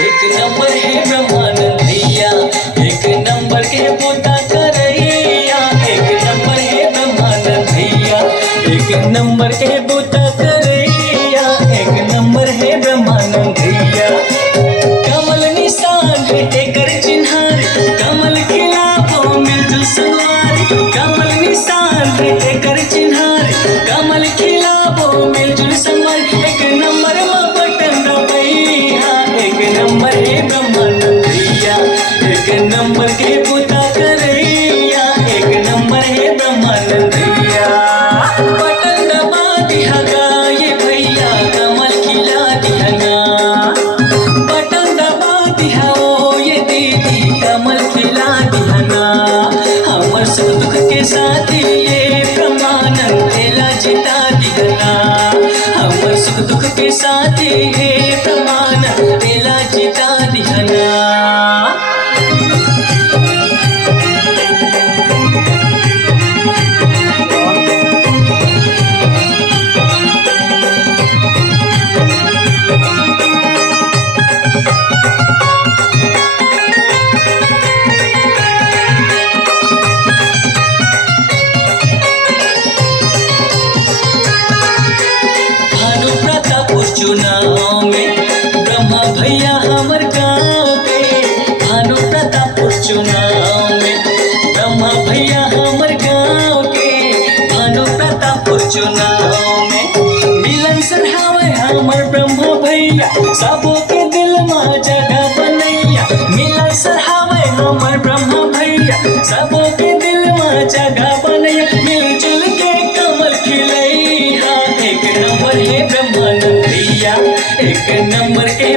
एक नंबर है ब्रह्मानंद भैया, एक नंबर के पोता करैया। एक नंबर है ब्रह्मानंद भैया, एक नंबर के पोता करैया। एक नंबर है ब्रह्मानंद भैया। कमल निशान एकर चिन्हार, कमल खिलाफो मिलजुल संगवार। कमल निशान एकर चिन्हार, कमल खिलाफो मिलजुल संगवार। एक नंबर में बटन दबैया, एक नंबर है ब्रह्मानंद भैया, एक नंबर के पोता करैया। एक नंबर है ब्रह्मानंद भैया। बटन दबा दिहगा ये भैया, कमल खिला दिहगा। बटन दबा दिहाओ ये दीदी, कमल खिला दिहना। हमर सुख दुख के साथी ये ब्रह्मानंद एला जिता दिहना। हमर सुख दुख के साथी ये ब्रह्मानंद एला जिता दिहना। भानु प्रतापपुर चुनाव में ब्रह्मा भैया हमर गाँव के। भानु प्रतापपुर चुनाव में ब्रह्मा भैया हमर गाँव के। भानु प्रतापपुर चुनाव में मिलन सरहावे हमर ब्रह्मा भैया, सबों के दिल में जगह बनैया। मिलन सरहावे हमर ब्रह्मा भैया, सबों के दिल में जगह बनैया। मिलजुल के कमल खिलैया, एक नंबर है ब्रह्मानंद भैया, एक नंबर के